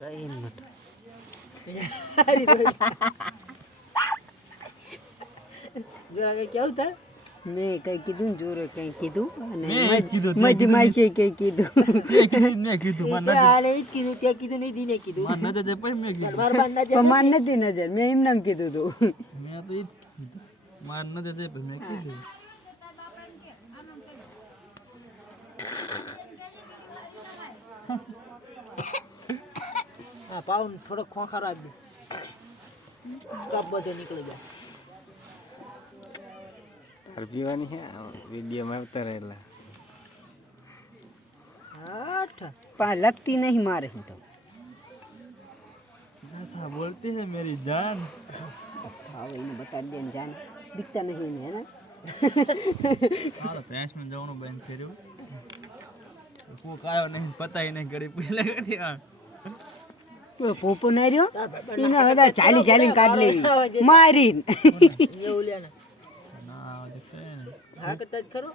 કઈ નટ જો આગે કેવું તાર મેં કઈ કીધું જોરે કઈ કીધું અને મેં કીધું, તે મધમાઈ છે કઈ કીધું મેં કીધું માર આલે ઈ જ કીધું તે કીધું નહીં દીને કીધું નજર તે પછી મેં કીધું માર બાન ના પણ માન નથી નજર મેં એમ નામ કીધું તું મેં તો ઈ જ કીધું માર નજર તે પછી મેં કીધું હા પાઉન થોડો ખોખા રાખ દે કપ બધો નીકળી જાય પીવાની હે વિડીયોમાં ઉતારેલા આઠ પણ લગતી નહીં મારે હું તો ऐसा बोलती है मेरी जान હવે એને બતાવી દે ને જાન બીકતા નહીં ને હે ને હાલો ભેંસ માં જવાનું બંધ કર્યું કોક આવ્યો નહીં પતાય નહીં ઘડી પેલા કરી પોપો ના રહ્યો એને હવે ચાલી ચાલીને કાઢ લેવી મારીને એવું લે ને ના આવે તો કઈ નહીં. હા કદાચ ખરો